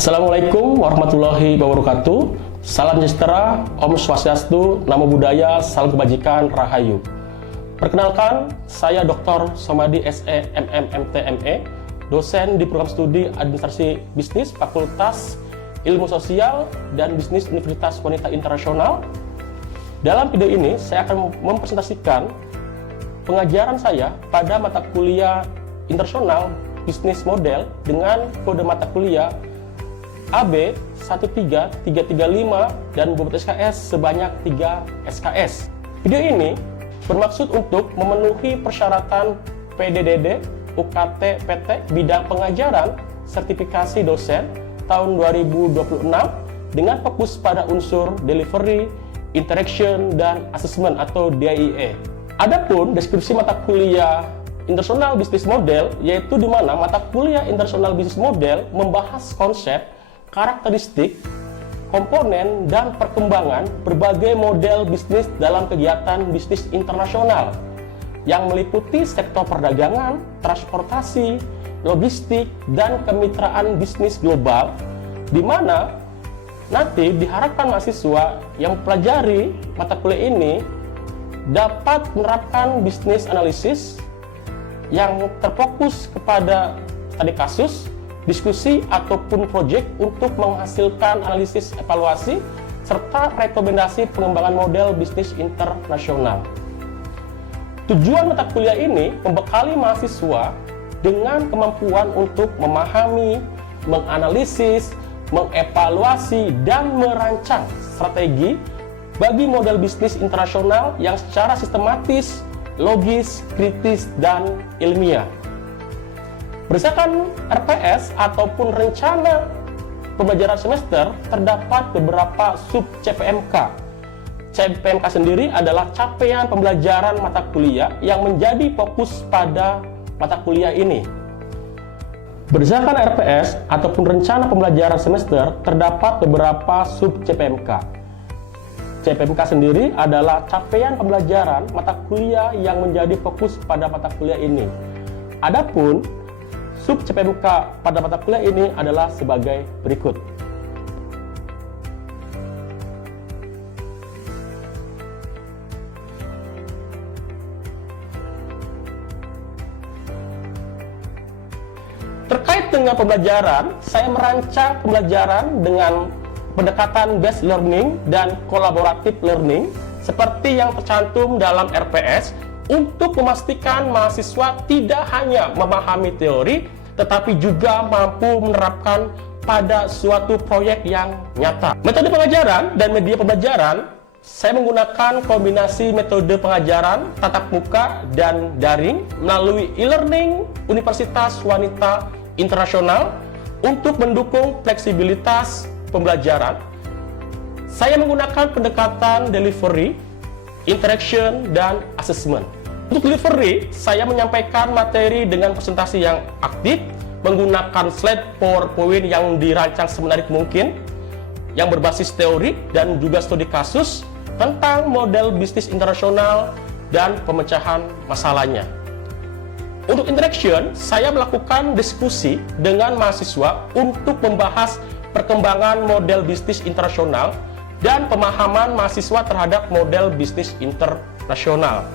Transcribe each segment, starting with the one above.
Assalamualaikum warahmatullahi wabarakatuh. Salam sejahtera, Om Swastiastu, Namo Buddhaya, Salam Kebajikan, Rahayu. Perkenalkan, saya Dr. Somadi SE MMMTME, dosen di program studi Administrasi Bisnis Fakultas Ilmu Sosial dan Bisnis Universitas Wanita Internasional. Dalam video ini, saya akan mempresentasikan pengajaran saya pada mata kuliah internasional bisnis model dengan kode mata kuliah AB 13335 dan bobot SKS sebanyak 3 SKS. Video ini bermaksud untuk memenuhi persyaratan PDDD UKT PT bidang pengajaran sertifikasi dosen tahun 2026 dengan fokus pada unsur delivery, interaction, dan assessment atau DIE. Adapun deskripsi mata kuliah internasional bisnis model, yaitu di mana mata kuliah internasional bisnis model membahas konsep, karakteristik, komponen, dan perkembangan berbagai model bisnis dalam kegiatan bisnis internasional yang meliputi sektor perdagangan, transportasi, logistik, dan kemitraan bisnis global, di mana nanti diharapkan mahasiswa yang mempelajari mata kuliah ini dapat menerapkan bisnis analisis yang terfokus kepada studi kasus, diskusi ataupun proyek untuk menghasilkan analisis evaluasi serta rekomendasi pengembangan model bisnis internasional. Tujuan mata kuliah ini membekali mahasiswa dengan kemampuan untuk memahami, menganalisis, mengevaluasi, dan merancang strategi bagi model bisnis internasional yang secara sistematis, logis, kritis, dan ilmiah. Berdasarkan RPS ataupun rencana pembelajaran semester, terdapat beberapa sub CPMK. CPMK sendiri adalah capaian pembelajaran mata kuliah yang menjadi fokus pada mata kuliah ini. Berdasarkan RPS ataupun rencana pembelajaran semester, terdapat beberapa sub CPMK. CPMK sendiri adalah capaian pembelajaran mata kuliah yang menjadi fokus pada mata kuliah ini. Adapun sub CPMK pada mata kuliah ini adalah sebagai berikut. Terkait dengan pembelajaran, saya merancang pembelajaran dengan pendekatan based learning dan collaborative learning seperti yang tercantum dalam RPS, untuk memastikan mahasiswa tidak hanya memahami teori, tetapi juga mampu menerapkan pada suatu proyek yang nyata. Metode pengajaran dan media pembelajaran, saya menggunakan kombinasi metode pengajaran tatap muka dan daring melalui e-learning Universitas Wanita Internasional untuk mendukung fleksibilitas pembelajaran. Saya menggunakan pendekatan delivery, interaction, dan assessment. Untuk delivery, saya menyampaikan materi dengan presentasi yang aktif, menggunakan slide PowerPoint yang dirancang semenarik mungkin, yang berbasis teori dan juga studi kasus tentang model bisnis internasional dan pemecahan masalahnya. Untuk interaction, saya melakukan diskusi dengan mahasiswa untuk membahas perkembangan model bisnis internasional dan pemahaman mahasiswa terhadap model bisnis internasional.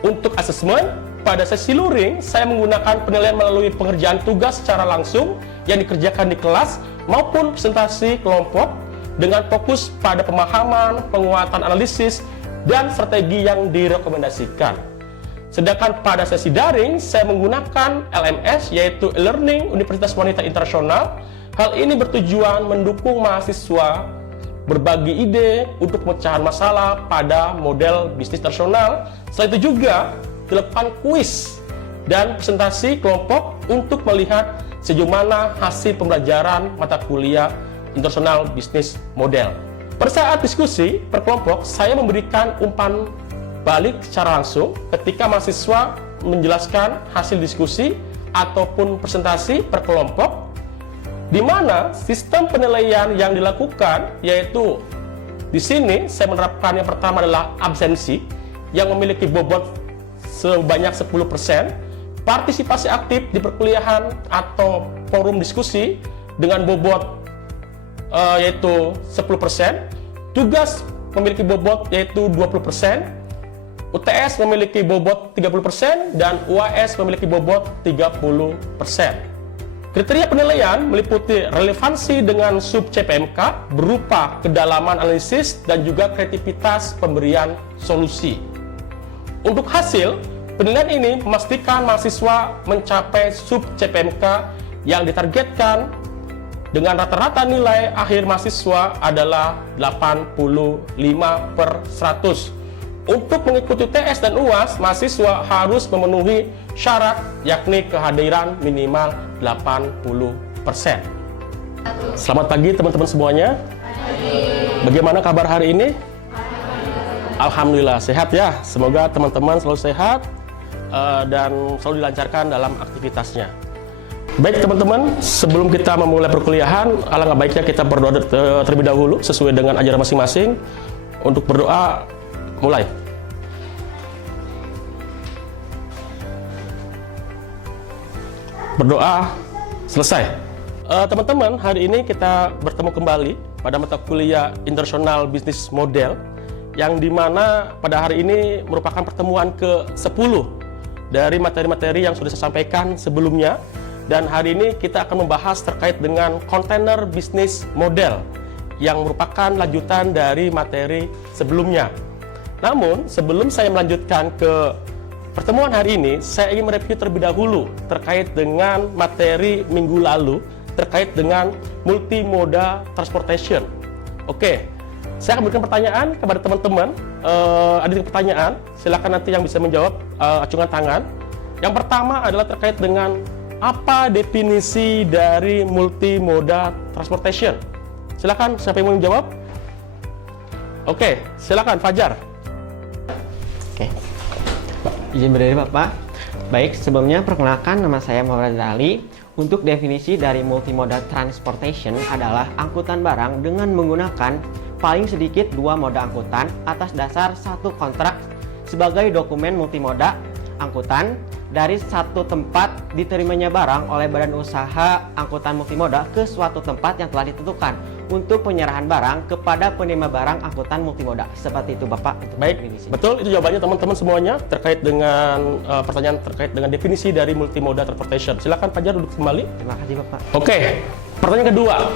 Untuk asesmen, pada sesi luring, saya menggunakan penilaian melalui pengerjaan tugas secara langsung yang dikerjakan di kelas maupun presentasi kelompok dengan fokus pada pemahaman, penguatan analisis, dan strategi yang direkomendasikan. Sedangkan pada sesi daring, saya menggunakan LMS, yaitu e-learning Universitas Wanita Internasional. Hal ini bertujuan mendukung mahasiswa berbagi ide untuk pemecahan masalah pada model bisnis internasional. Selain itu juga dilakukan kuis dan presentasi kelompok untuk melihat sejauh mana hasil pembelajaran mata kuliah internasional bisnis model. Pada saat diskusi per kelompok, saya memberikan umpan balik secara langsung ketika mahasiswa menjelaskan hasil diskusi ataupun presentasi per kelompok, di mana sistem penilaian yang dilakukan, yaitu di sini saya menerapkan yang pertama adalah absensi yang memiliki bobot sebanyak 10%, partisipasi aktif di perkuliahan atau forum diskusi dengan bobot yaitu 10%, tugas memiliki bobot yaitu 20%, UTS memiliki bobot 30%, dan UAS memiliki bobot 30%. Kriteria penilaian meliputi relevansi dengan sub CPMK berupa kedalaman analisis dan juga kreativitas pemberian solusi. Untuk hasil, penilaian ini memastikan mahasiswa mencapai sub CPMK yang ditargetkan dengan rata-rata nilai akhir mahasiswa adalah 85/100. Untuk mengikuti UTS dan UAS, mahasiswa harus memenuhi syarat yakni kehadiran minimal 80%. Selamat pagi teman-teman semuanya. Bagaimana kabar hari ini? Alhamdulillah sehat ya. Semoga teman-teman selalu sehat dan selalu dilancarkan dalam aktivitasnya. Baik teman-teman, sebelum kita memulai perkuliahan, alangkah baiknya kita berdoa terlebih dahulu sesuai dengan ajaran masing-masing. Untuk berdoa, mulai. Berdoa selesai. Teman-teman, hari ini kita bertemu kembali pada mata kuliah International Business Model, yang dimana pada hari ini merupakan pertemuan ke-10 dari materi-materi yang sudah saya sampaikan sebelumnya. Dan hari ini kita akan membahas terkait dengan Container Business Model yang merupakan lanjutan dari materi sebelumnya. Namun, sebelum saya melanjutkan ke pertemuan hari ini, saya ingin mereview terlebih dahulu terkait dengan materi minggu lalu terkait dengan multimoda transportation. Oke, saya akan berikan pertanyaan kepada teman-teman. Ada 3 pertanyaan, silakan nanti yang bisa menjawab acungan tangan. Yang pertama adalah terkait dengan apa definisi dari multimoda transportation. Silakan, siapa yang mau menjawab? Oke, silakan Fajar. Oke, izin berdiri Bapak. Baik, sebelumnya perkenalkan, nama saya Muhammad Ali. Untuk definisi dari multimoda transportation adalah angkutan barang dengan menggunakan paling sedikit 2 moda angkutan atas dasar satu kontrak sebagai dokumen multimoda angkutan dari satu tempat diterimanya barang oleh badan usaha angkutan multimoda ke suatu tempat yang telah ditentukan untuk penyerahan barang kepada penerima barang angkutan multimoda. Seperti itu Bapak. Baik, betul itu jawabannya teman-teman semuanya terkait dengan pertanyaan terkait dengan definisi dari multimoda transportation. Silakan Fajar duduk kembali. Terima kasih Bapak. Oke, pertanyaan kedua.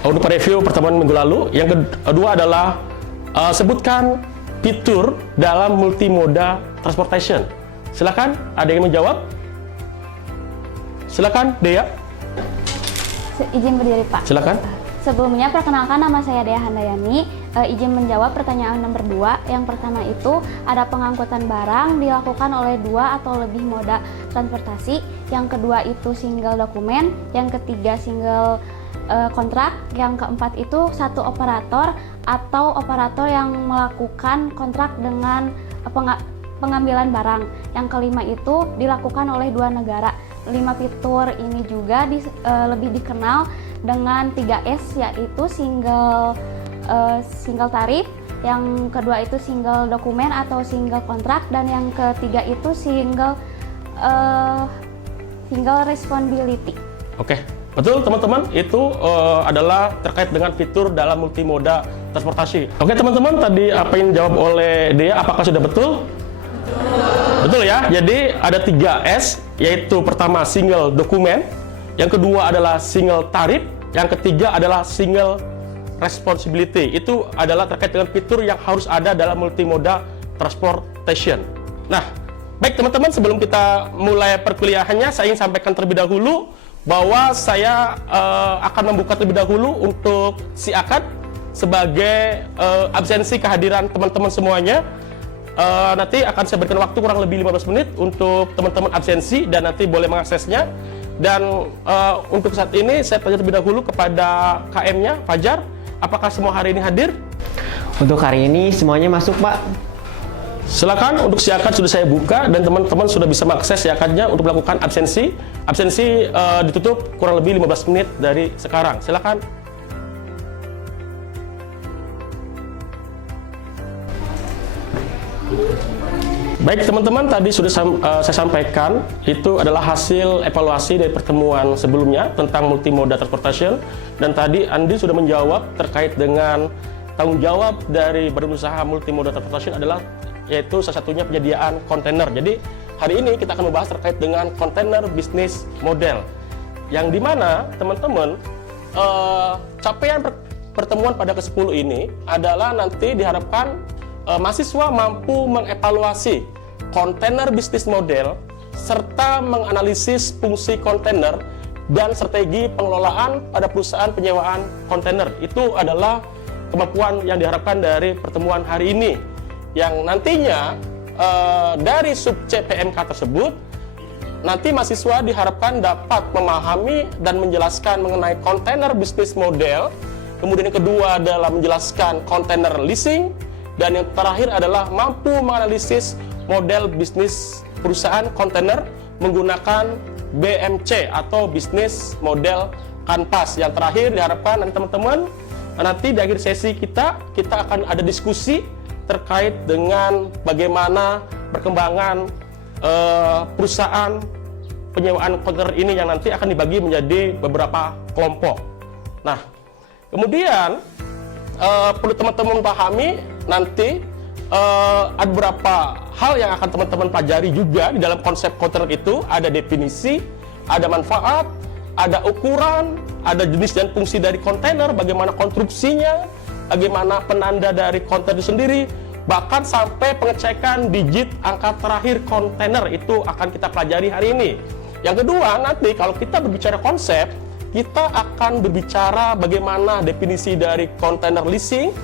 Untuk review pertemuan minggu lalu, yang kedua adalah sebutkan fitur dalam multimoda transportation. Silakan, ada yang menjawab? Silakan, Dea. Izin berdiri Pak. Silakan. Sebelumnya perkenalkan, nama saya Dea Handayani. Izin menjawab pertanyaan nomor 2. Yang pertama itu ada pengangkutan barang dilakukan oleh 2 atau lebih moda transportasi. Yang kedua itu single dokumen. Yang ketiga single kontrak. Yang keempat itu satu operator atau operator yang melakukan kontrak dengan pengambilan barang. Yang kelima itu dilakukan oleh 2 negara. 5 fitur ini juga lebih dikenal dengan 3S, yaitu single tarif, yang kedua itu single dokumen atau single kontrak, dan yang ketiga itu single responsibility. Oke, betul teman-teman, itu adalah terkait dengan fitur dalam multimoda transportasi. Oke teman-teman, tadi apa yang dijawab oleh Dea, apakah sudah betul? Betul ya, jadi ada 3S, yaitu pertama single dokumen, yang kedua adalah single tarif, yang ketiga adalah single responsibility. Itu adalah terkait dengan fitur yang harus ada dalam multimoda transportation. Nah, baik teman-teman, sebelum kita mulai perkuliahannya, saya ingin sampaikan terlebih dahulu bahwa saya akan membuka terlebih dahulu untuk si akad sebagai absensi kehadiran teman-teman semuanya. Nanti akan saya berikan waktu kurang lebih 15 menit untuk teman-teman absensi dan nanti boleh mengaksesnya. Dan untuk saat ini saya tanya terlebih dahulu kepada KM-nya, Fajar, apakah semua hari ini hadir? Untuk hari ini semuanya masuk Pak. Silakan, untuk si akad sudah saya buka dan teman-teman sudah bisa mengakses si akadnya untuk melakukan absensi. Absensi ditutup kurang lebih 15 menit dari sekarang. Silakan. Baik teman-teman, tadi sudah saya sampaikan itu adalah hasil evaluasi dari pertemuan sebelumnya tentang multimoda transportation, dan tadi Andi sudah menjawab terkait dengan tanggung jawab dari badan usaha multimoda transportation adalah yaitu salah satunya penyediaan kontainer. Jadi hari ini kita akan membahas terkait dengan kontainer bisnis model, yang dimana teman-teman capaian pertemuan pada ke-10 ini adalah nanti diharapkan mahasiswa mampu mengevaluasi kontainer bisnis model serta menganalisis fungsi kontainer dan strategi pengelolaan pada perusahaan penyewaan kontainer. Itu adalah kemampuan yang diharapkan dari pertemuan hari ini, yang nantinya dari sub CPMK tersebut nanti mahasiswa diharapkan dapat memahami dan menjelaskan mengenai kontainer bisnis model. Kemudian yang kedua adalah menjelaskan kontainer leasing, dan yang terakhir adalah mampu menganalisis model bisnis perusahaan kontainer menggunakan BMC atau bisnis model kanvas. Yang terakhir diharapkan nanti teman-teman nanti di akhir sesi kita akan ada diskusi terkait dengan bagaimana perkembangan perusahaan penyewaan kontainer ini yang nanti akan dibagi menjadi beberapa kelompok. Nah, kemudian perlu teman-teman pahami nanti ada beberapa hal yang akan teman-teman pelajari juga di dalam konsep kontainer itu. Ada definisi, ada manfaat, ada ukuran, ada jenis dan fungsi dari kontainer, bagaimana konstruksinya, bagaimana penanda dari kontainer itu sendiri, bahkan sampai pengecekan digit angka terakhir kontainer itu akan kita pelajari hari ini. Yang kedua, nanti kalau kita berbicara konsep, kita akan berbicara bagaimana definisi dari kontainer leasing.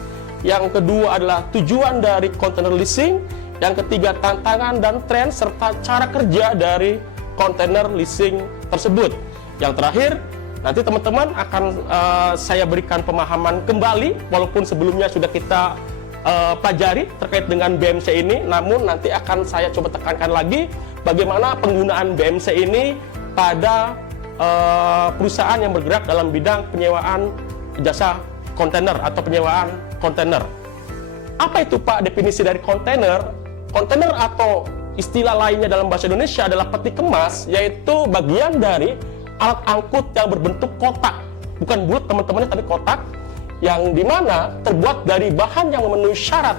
Yang kedua adalah tujuan dari kontainer leasing. Yang ketiga, tantangan dan tren serta cara kerja dari kontainer leasing tersebut. Yang terakhir, nanti teman-teman akan saya berikan pemahaman kembali, walaupun sebelumnya sudah kita pelajari terkait dengan BMC ini, namun nanti akan saya coba tekankan lagi bagaimana penggunaan BMC ini pada perusahaan yang bergerak dalam bidang penyewaan jasa kontainer atau penyewaan kontainer. Apa itu Pak definisi dari kontainer? Kontainer atau istilah lainnya dalam bahasa Indonesia adalah peti kemas, yaitu bagian dari alat angkut yang berbentuk kotak, bukan bulat teman-teman, tapi kotak, yang dimana terbuat dari bahan yang memenuhi syarat.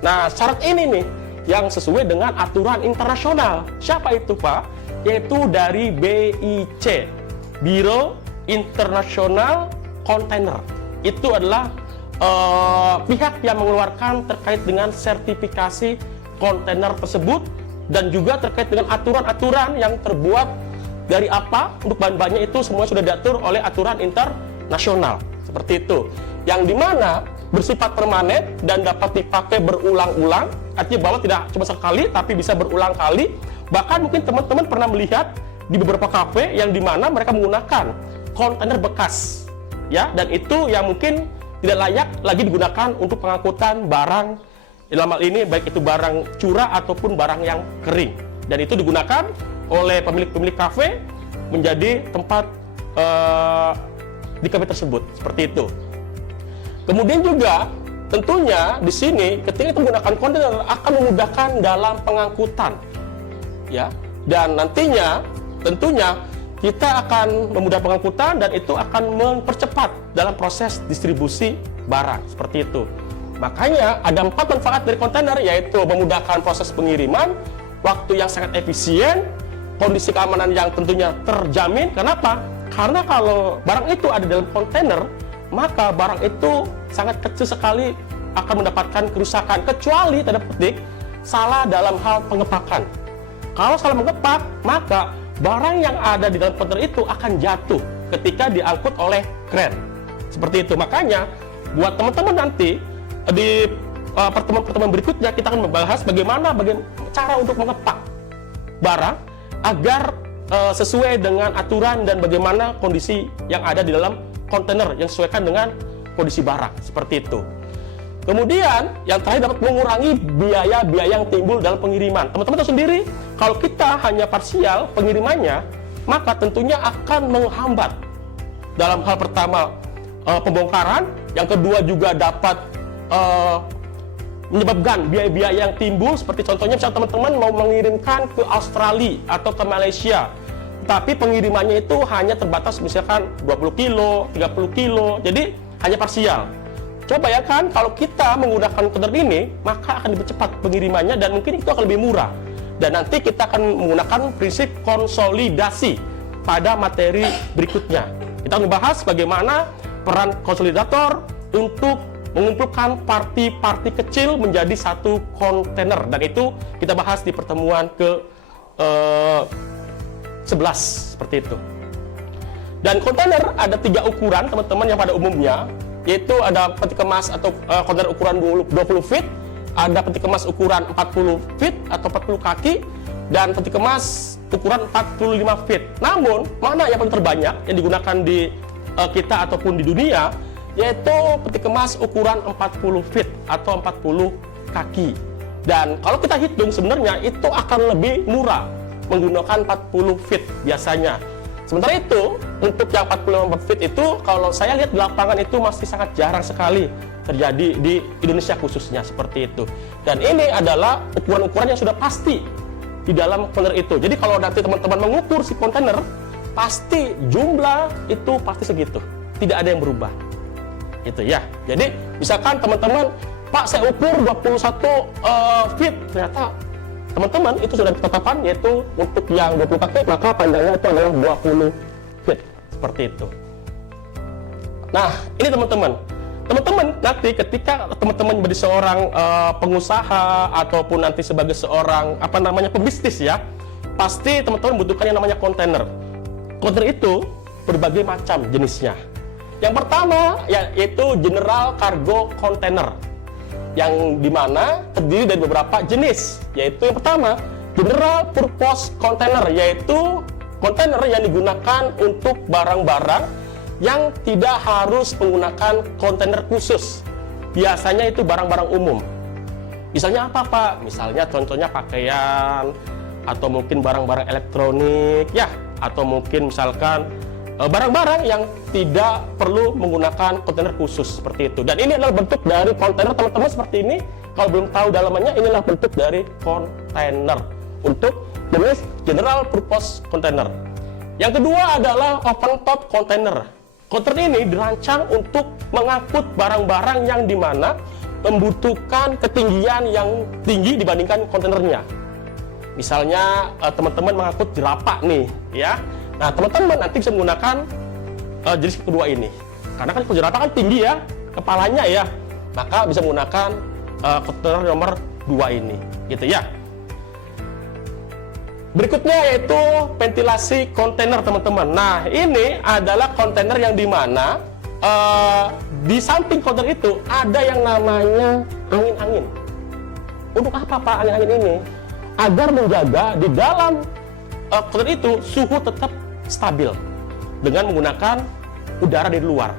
Nah, syarat ini nih yang sesuai dengan aturan internasional. Siapa itu Pak? Yaitu dari BIC, Biro Internasional Kontainer. Itu adalah pihak yang mengeluarkan terkait dengan sertifikasi kontainer tersebut, dan juga terkait dengan aturan-aturan yang terbuat dari apa untuk bahan-bahannya, itu semua sudah diatur oleh aturan internasional seperti itu, yang dimana bersifat permanen dan dapat dipakai berulang-ulang. Artinya bahwa tidak cuma sekali tapi bisa berulang kali. Bahkan mungkin teman-teman pernah melihat di beberapa kafe yang dimana mereka menggunakan kontainer bekas, ya, dan itu yang mungkin tidak layak lagi digunakan untuk pengangkutan barang, dalam hal ini baik itu barang curah ataupun barang yang kering, dan itu digunakan oleh pemilik-pemilik kafe menjadi tempat di kafe tersebut, seperti itu. Kemudian juga tentunya di sini ketika kita menggunakan kontainer akan memudahkan dalam pengangkutan, ya, dan nantinya tentunya kita akan memudahkan pengangkutan dan itu akan mempercepat dalam proses distribusi barang, seperti itu. Makanya ada 4 manfaat dari kontainer, yaitu memudahkan proses pengiriman, waktu yang sangat efisien, kondisi keamanan yang tentunya terjamin. Kenapa? Karena kalau barang itu ada dalam kontainer, maka barang itu sangat kecil sekali akan mendapatkan kerusakan, kecuali tanda petik salah dalam hal pengepakan. Kalau salah mengepak, maka barang yang ada di dalam kontainer itu akan jatuh ketika diangkut oleh kren. Seperti itu. Makanya buat teman-teman nanti di pertemuan-pertemuan berikutnya kita akan membahas bagaimana cara untuk mengepak barang agar sesuai dengan aturan dan bagaimana kondisi yang ada di dalam kontainer yang sesuaikan dengan kondisi barang, seperti itu. Kemudian yang terakhir dapat mengurangi biaya-biaya yang timbul dalam pengiriman. Teman-teman tahu sendiri, kalau kita hanya parsial pengirimannya, maka tentunya akan menghambat dalam hal pertama pembongkaran, yang kedua juga dapat menyebabkan biaya-biaya yang timbul, seperti contohnya misalnya teman-teman mau mengirimkan ke Australia atau ke Malaysia, tapi pengirimannya itu hanya terbatas misalkan 20 kilo, 30 kilo, jadi hanya parsial. Coba bayangkan kalau kita menggunakan kontainer ini, maka akan lebih cepat pengirimannya dan mungkin itu akan lebih murah. Dan nanti kita akan menggunakan prinsip konsolidasi pada materi berikutnya. Kita membahas bagaimana peran konsolidator untuk mengumpulkan parti-parti kecil menjadi satu kontainer, dan itu kita bahas di pertemuan ke 11 seperti itu. Dan kontainer ada 3 ukuran teman-teman yang pada umumnya, yaitu ada peti kemas atau kontainer ukuran 20 feet, ada peti kemas ukuran 40 feet atau 40 kaki, dan peti kemas ukuran 45 feet. Namun mana yang paling terbanyak yang digunakan di kita ataupun di dunia, yaitu peti kemas ukuran 40 feet atau 40 kaki. Dan kalau kita hitung sebenarnya itu akan lebih murah menggunakan 40 feet biasanya. Sementara itu, untuk yang 45 feet itu kalau saya lihat di lapangan itu masih sangat jarang sekali terjadi di Indonesia khususnya seperti itu. Dan ini adalah ukuran-ukuran yang sudah pasti di dalam kontainer itu. Jadi kalau nanti teman-teman mengukur si kontainer, pasti jumlah itu pasti segitu. Tidak ada yang berubah. Itu ya. Jadi misalkan teman-teman, Pak saya ukur 21 feet, ternyata teman-teman itu sudah ketetapan, yaitu untuk yang 20 kaki maka panjangnya itu adalah 20 feet seperti itu. Nah ini teman-teman nanti ketika teman-teman menjadi seorang pengusaha ataupun nanti sebagai seorang pebisnis ya, pasti teman-teman membutuhkan yang namanya kontainer. Kontainer itu berbagai macam jenisnya. Yang pertama yaitu General Cargo Container, yang dimana terdiri dari beberapa jenis, yaitu yang pertama General Purpose Container, yaitu kontainer yang digunakan untuk barang-barang yang tidak harus menggunakan kontainer khusus. Biasanya itu barang-barang umum. Misalnya apa Pak? Misalnya contohnya pakaian, atau mungkin barang-barang elektronik ya, atau mungkin misalkan barang-barang yang tidak perlu menggunakan kontainer khusus seperti itu. Dan ini adalah bentuk dari kontainer teman-teman seperti ini. Kalau belum tahu dalamannya, inilah bentuk dari kontainer untuk jenis General Purpose Container. Yang kedua adalah Open Top Container. Kontainer ini dirancang untuk mengangkut barang-barang yang dimana membutuhkan ketinggian yang tinggi dibandingkan kontainernya. Misalnya teman-teman mengangkut jerapah nih ya. Nah, teman-teman nanti bisa menggunakan jenis kedua ini. Karena kan jerapah kan tinggi ya, kepalanya ya. Maka bisa menggunakan kontainer nomor 2 ini, gitu ya. Berikutnya yaitu ventilasi kontainer, teman-teman. Nah, ini adalah kontainer yang dimana di samping kontainer itu ada yang namanya angin-angin. Untuk apa Pak angin-angin ini? Agar menjaga di dalam kontainer itu suhu tetap stabil dengan menggunakan udara dari luar.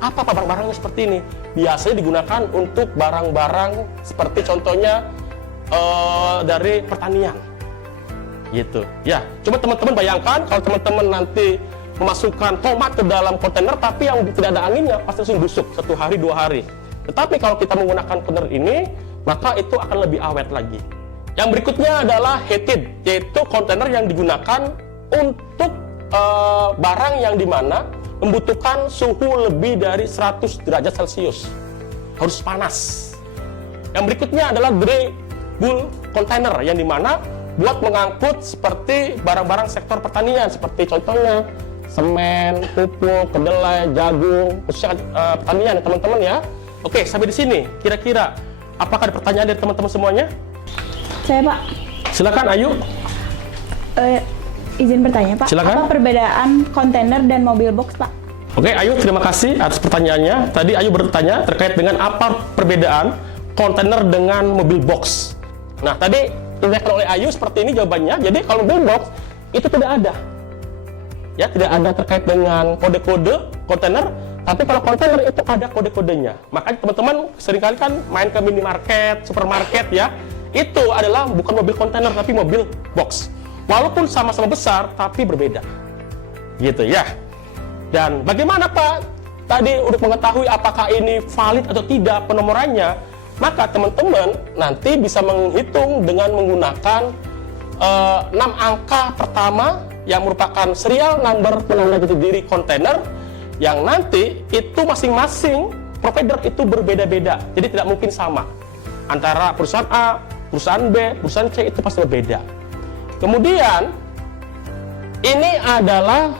Apa barang-barangnya seperti ini? Biasanya digunakan untuk barang-barang seperti contohnya dari pertanian, gitu. Ya, coba teman-teman bayangkan kalau teman-teman nanti memasukkan tomat ke dalam kontainer, tapi yang tidak ada anginnya pasti langsung busuk 1 hari 2 hari. Tetapi kalau kita menggunakan kontainer ini, maka itu akan lebih awet lagi. Yang berikutnya adalah heated, yaitu kontainer yang digunakan untuk barang yang dimana membutuhkan suhu lebih dari 100 derajat Celcius. Harus panas. Yang berikutnya adalah dry bulk container, yang dimana buat mengangkut seperti barang-barang sektor pertanian, seperti contohnya semen, pupuk, kedelai, jagung, khususnya pertanian ya teman-teman ya. Oke, sampai di sini. Kira-kira apakah ada pertanyaan dari teman-teman semuanya? Saya Pak. Silakan Ayu. Izin bertanya Pak. Silakan. Apa perbedaan kontainer dan mobil box Pak? Oke, Ayu, terima kasih atas pertanyaannya. Tadi Ayu bertanya terkait dengan apa perbedaan kontainer dengan mobil box. Nah, tadi dijelaskan oleh Ayu seperti ini jawabannya. Jadi kalau mobil box itu tidak ada. Ya, tidak ada terkait dengan kode-kode kontainer. Tapi kalau kontainer itu ada kode-kodenya. Makanya teman-teman seringkali kan main ke minimarket, supermarket ya. Itu adalah bukan mobil kontainer tapi mobil box. Walaupun sama-sama besar tapi berbeda. Gitu ya. Dan bagaimana Pak? Tadi untuk mengetahui apakah ini valid atau tidak penomorannya, maka teman-teman nanti bisa menghitung dengan menggunakan 6 angka pertama yang merupakan serial number penanda jati diri kontainer, yang nanti itu masing-masing provider itu berbeda-beda, jadi tidak mungkin sama antara perusahaan A, perusahaan B, perusahaan C, itu pasti berbeda. Kemudian ini adalah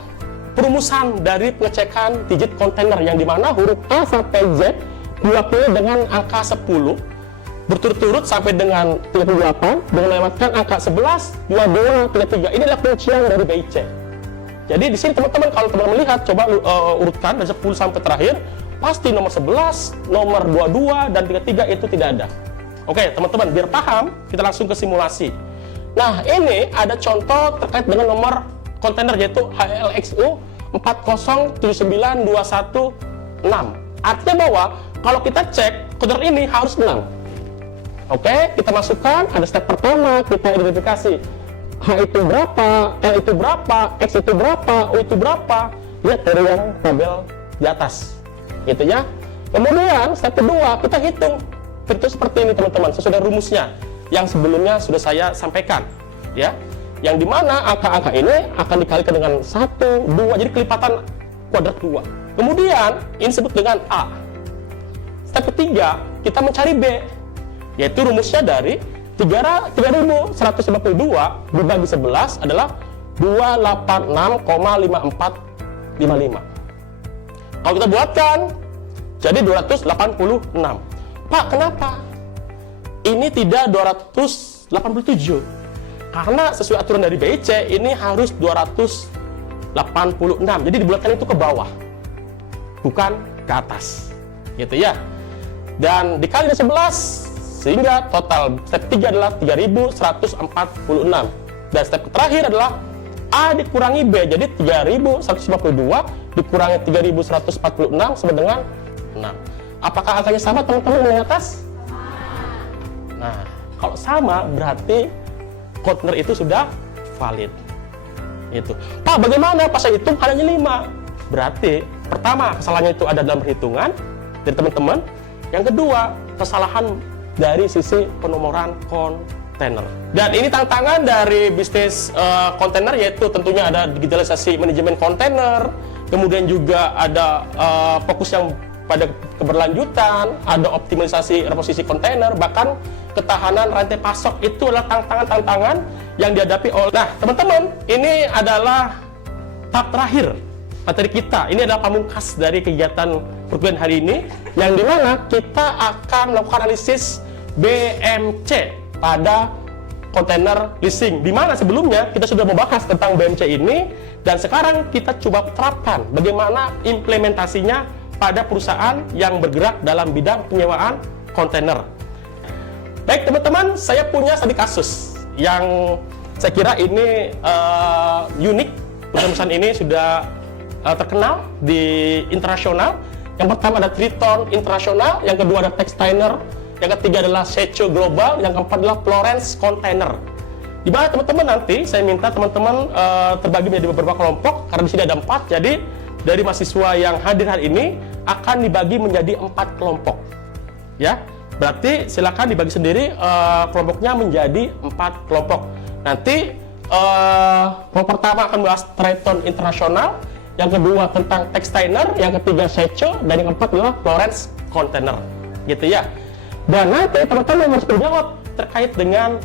perumusan dari pengecekan digit kontainer, yang dimana huruf A sampai Z diwakili dengan angka 10 berturut-turut sampai dengan 38 dengan melewatkan angka 11, 22, 33. Ini adalah kuncian dari BIC. Jadi di sini teman-teman, kalau teman-teman melihat, coba urutkan dari 10 sampai terakhir, pasti nomor 11, nomor 22, dan 33 itu tidak ada. Oke teman-teman, biar paham, kita langsung ke simulasi. Nah, ini ada contoh terkait dengan nomor kontainer, yaitu HLXU 4079216. Artinya bahwa kalau kita cek kontainer ini harus 6. Oke, kita masukkan, ada step pertama, kita identifikasi H itu berapa, L itu berapa, X itu berapa, U itu berapa. Lihat dari yang tabel di atas, gitu ya. Kemudian step kedua, kita hitung. Itu seperti ini teman-teman, sesuai rumusnya yang sebelumnya sudah saya sampaikan, ya. Yang dimana angka-angka ini akan dikalikan dengan 1, 2, jadi kelipatan kuadrat 2. Kemudian ini disebut dengan A. Step ketiga, kita mencari B, yaitu rumusnya dari 3152 dibagi 11 adalah 286,5455. Kalau kita buatkan jadi 286. Pak, kenapa ini tidak 287? Karena sesuai aturan dari BIC ini harus 286. Jadi dibulatkan itu ke bawah, bukan ke atas, gitu ya. Dan dikali 11, sehingga total step 3 adalah 3146. Dan step terakhir adalah A dikurangi B, jadi 3152 dikurangi 3146 sama dengan 6. Apakah angkanya sama teman-teman yang atas? Nah, kalau sama berarti kontainer itu sudah valid. Itu. Pak, bagaimana pas saya hitung hanya 5? Berarti pertama, kesalahannya itu ada dalam perhitungan dari teman-teman. Yang kedua, kesalahan dari sisi penomoran kontainer. Dan ini tantangan dari bisnis kontainer, yaitu tentunya ada digitalisasi manajemen kontainer, kemudian juga ada fokus yang pada keberlanjutan, ada optimalisasi reposisi kontainer, bahkan ketahanan rantai pasok. Itu adalah tantangan-tantangan yang dihadapi oleh. Nah, teman-teman, ini adalah tahap terakhir materi kita. Ini adalah pamungkas dari kegiatan perkuliahan hari ini, yang dimana kita akan melakukan analisis BMC pada kontainer leasing. Dimana sebelumnya kita sudah membahas tentang BMC ini, dan sekarang kita coba terapkan bagaimana implementasinya pada perusahaan yang bergerak dalam bidang penyewaan kontainer. Baik teman-teman, saya punya satu kasus yang saya kira ini unik. Perusahaan ini sudah terkenal di internasional. Yang pertama ada Triton Internasional, yang kedua ada Textainer, yang ketiga adalah Secho Global, yang keempat adalah Florence Container. Di mana teman-teman nanti saya minta teman-teman terbagi menjadi beberapa kelompok, karena di sini ada 4. Jadi dari mahasiswa yang hadir hari ini akan dibagi menjadi 4 kelompok, ya. Berarti silakan dibagi sendiri kelompoknya menjadi 4 kelompok. Nanti kelompok pertama akan bahas Triton Internasional, yang kedua tentang Textainer, yang ketiga Secho, dan yang keempat adalah Florence Container, gitu ya. Dan nanti teman-teman harus menjawab terkait dengan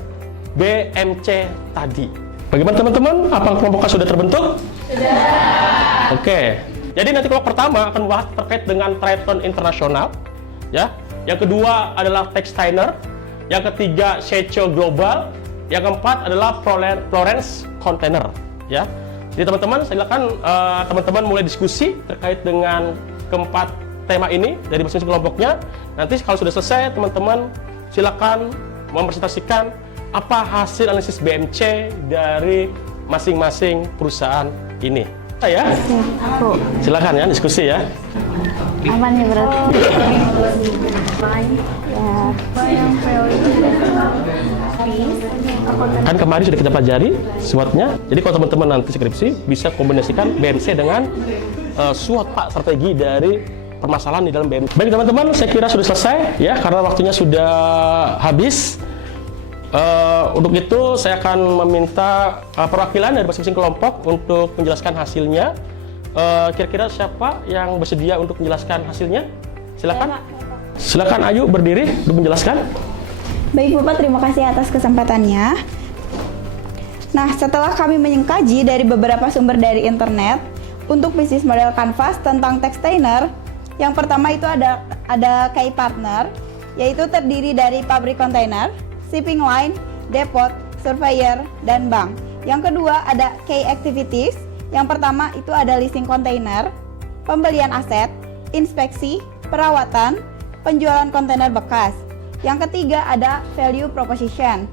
BMC tadi. Bagaimana teman-teman? Apa kelompoknya sudah terbentuk? Sudah. Oke. Jadi nanti kelompok pertama akan membahas terkait dengan Triton Internasional, ya. Yang kedua adalah Textainer, yang ketiga Secho Global, yang keempat adalah Florence Container, ya. Jadi teman-teman silakan teman-teman mulai diskusi terkait dengan keempat tema ini dari masing-masing kelompoknya. Nanti kalau sudah selesai, teman-teman silakan mempresentasikan apa hasil analisis BMC dari masing-masing perusahaan ini. Ya, silakan ya diskusi ya. Apa nih berarti? Kan kemarin sudah kita pelajari SWOT-nya. Jadi kalau teman-teman nanti skripsi bisa kombinasikan BMC dengan SWOT Pak, strategi dari permasalahan di dalam BM. Baik teman-teman, saya kira sudah selesai ya, karena waktunya sudah habis. Untuk itu saya akan meminta perwakilan dari masing-masing kelompok untuk menjelaskan hasilnya. Kira-kira siapa yang bersedia untuk menjelaskan hasilnya? Silakan. Silakan Ayu berdiri untuk menjelaskan. Baik Bapak, terima kasih atas kesempatannya. Nah, setelah kami mengkaji dari beberapa sumber dari internet untuk bisnis model Canvas tentang textainer, yang pertama itu ada KI Partner, yaitu terdiri dari pabrik kontainer, shipping line, depot, surveyor, dan bank. Yang kedua ada KI Activities, yang pertama itu ada leasing kontainer, pembelian aset, inspeksi, perawatan, penjualan kontainer bekas. Yang ketiga ada value proposition,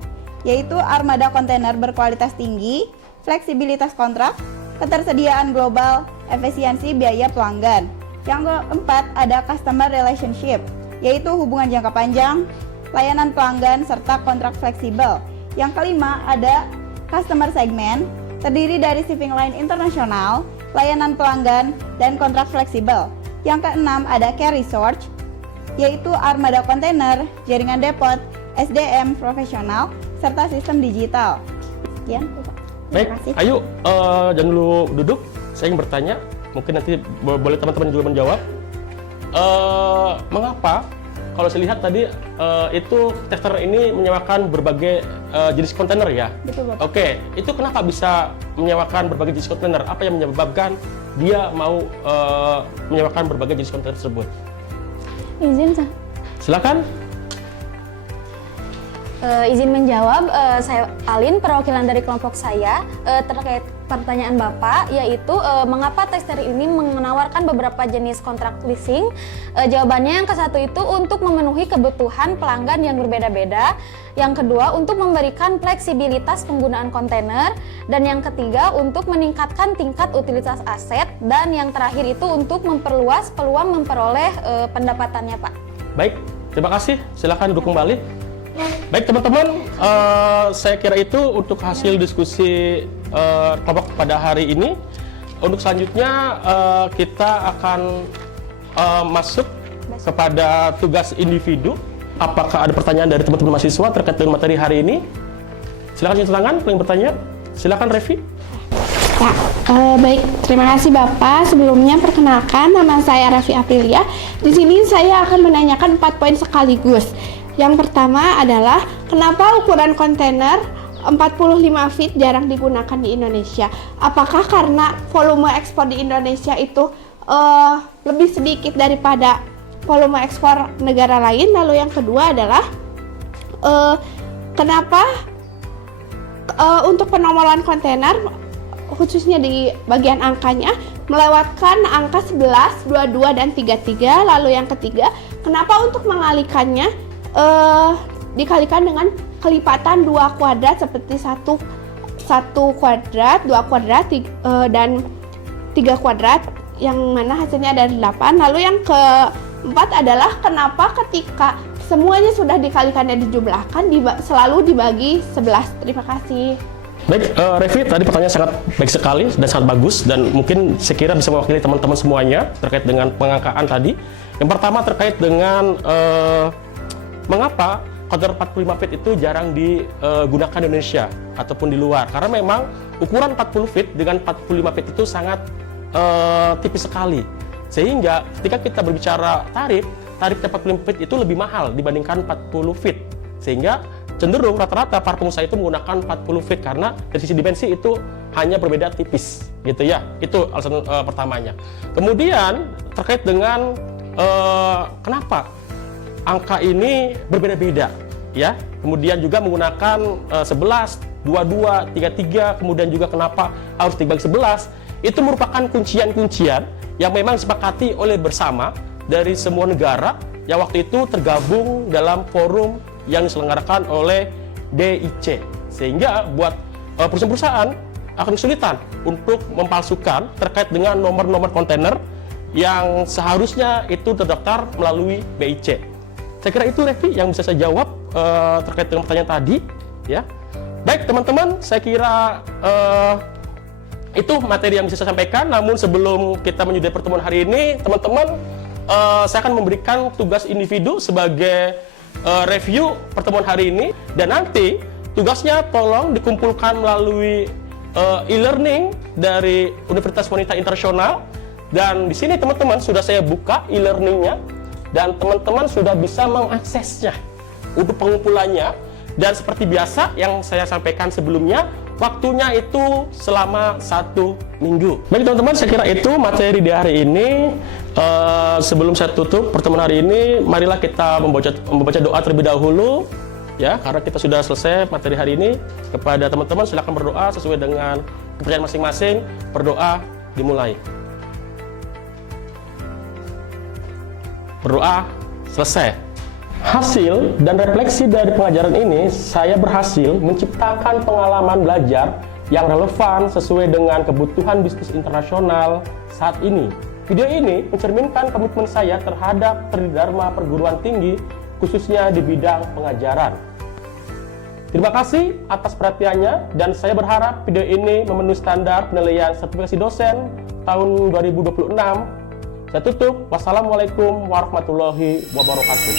yaitu armada kontainer berkualitas tinggi, fleksibilitas kontrak, ketersediaan global, efisiensi biaya pelanggan. Yang keempat ada customer relationship, yaitu hubungan jangka panjang, layanan pelanggan, serta kontrak fleksibel. Yang kelima ada customer segment, terdiri dari shipping line internasional, layanan pelanggan, dan kontrak fleksibel. Yang keenam ada care research, yaitu armada kontainer, jaringan depot, SDM profesional, serta sistem digital. Sekian, Bapak. Baik, Terima kasih. Ayu, jangan dulu duduk. Saya ingin bertanya, mungkin nanti boleh teman-teman juga menjawab. Mengapa kalau saya lihat tadi itu textainer ini menyewakan berbagai jenis kontainer ya? Betul, Bapak. Oke, itu kenapa bisa menyewakan berbagai jenis kontainer? Apa yang menyebabkan dia mau menyewakan berbagai jenis kontainer tersebut? Izin, Sa. Silakan. Izin menjawab, saya Alin, perwakilan dari kelompok saya terkait pertanyaan Bapak, yaitu mengapa textainer ini menawarkan beberapa jenis kontrak leasing. Jawabannya yang ke satu itu untuk memenuhi kebutuhan pelanggan yang berbeda-beda, yang kedua untuk memberikan fleksibilitas penggunaan kontainer, dan yang ketiga untuk meningkatkan tingkat utilitas aset, dan yang terakhir itu untuk memperluas peluang memperoleh pendapatannya, Pak. Baik, terima kasih. Silakan duduk kembali. Baik teman-teman, saya kira itu untuk hasil diskusi kelompok pada hari ini. Untuk selanjutnya kita akan masuk kepada tugas individu. Apakah ada pertanyaan dari teman-teman mahasiswa terkait dengan materi hari ini? Silakan cuci tangan, yang bertanya. Silakan Revi. Ya, baik. Terima kasih Bapak. Sebelumnya perkenalkan, nama saya Raffi Aprilia. Di sini saya akan menanyakan 4 poin sekaligus. Yang pertama adalah kenapa ukuran kontainer 45 feet jarang digunakan di Indonesia? Apakah karena volume ekspor di Indonesia itu lebih sedikit daripada volume ekspor negara lain? Lalu yang kedua adalah kenapa untuk penomoran kontainer khususnya di bagian angkanya melewatkan angka 11, 22, dan 33. Lalu yang ketiga, kenapa untuk mengalihkannya dikalikan dengan kelipatan 2 kuadrat seperti 1 kuadrat, 2 kuadrat, dan 3 kuadrat, yang mana hasilnya ada 8. Lalu yang keempat adalah kenapa ketika semuanya sudah dikalikan dan dijumlahkan selalu dibagi 11. Terima kasih. Baik, Revi, tadi pertanyaan sangat baik sekali dan sangat bagus, dan mungkin saya kira bisa mewakili teman-teman semuanya terkait dengan pengangkaan tadi. Yang pertama terkait dengan mengapa kontainer 45 feet itu jarang digunakan di Indonesia ataupun di luar? Karena memang ukuran 40 feet dengan 45 feet itu sangat tipis sekali. Sehingga ketika kita berbicara tarif 45 feet itu lebih mahal dibandingkan 40 feet. Sehingga cenderung rata-rata para pengusaha itu menggunakan 40 feet karena dari sisi dimensi itu hanya berbeda tipis, gitu ya. Itu alasan pertamanya. Kemudian terkait dengan kenapa angka ini berbeda-beda, ya. Kemudian juga menggunakan 11, 22, 33, kemudian juga kenapa harus dibagi 11. Itu merupakan kuncian-kuncian yang memang disepakati oleh bersama dari semua negara yang waktu itu tergabung dalam forum yang diselenggarakan oleh DIC. Sehingga buat perusahaan-perusahaan akan kesulitan untuk mempalsukan terkait dengan nomor-nomor kontainer yang seharusnya itu terdaftar melalui BIC. Saya kira itu Revi yang bisa saya jawab terkait dengan pertanyaan tadi, ya. Baik teman-teman, saya kira itu materi yang bisa saya sampaikan. Namun sebelum kita menyudahi pertemuan hari ini, teman-teman saya akan memberikan tugas individu sebagai review pertemuan hari ini, dan nanti tugasnya tolong dikumpulkan melalui e-learning dari Universitas Wanita Internasional. Dan di sini teman-teman sudah saya buka e-learningnya, dan teman-teman sudah bisa mengaksesnya untuk pengumpulannya. Dan seperti biasa yang saya sampaikan sebelumnya, waktunya itu selama 1 minggu. Baik teman-teman, saya kira itu materi di hari ini. Sebelum saya tutup pertemuan hari ini, marilah kita membaca doa terlebih dahulu, ya, karena kita sudah selesai materi hari ini. Kepada teman-teman, silakan berdoa sesuai dengan kepercayaan masing-masing. Berdoa dimulai. Berdoa selesai. Hasil dan refleksi dari pengajaran ini, saya berhasil menciptakan pengalaman belajar yang relevan sesuai dengan kebutuhan bisnis internasional saat ini. Video ini mencerminkan komitmen saya terhadap tridharma perguruan tinggi, khususnya di bidang pengajaran. Terima kasih atas perhatiannya, dan saya berharap video ini memenuhi standar penilaian sertifikasi dosen tahun 2026. Saya tutup. Wassalamualaikum warahmatullahi wabarakatuh.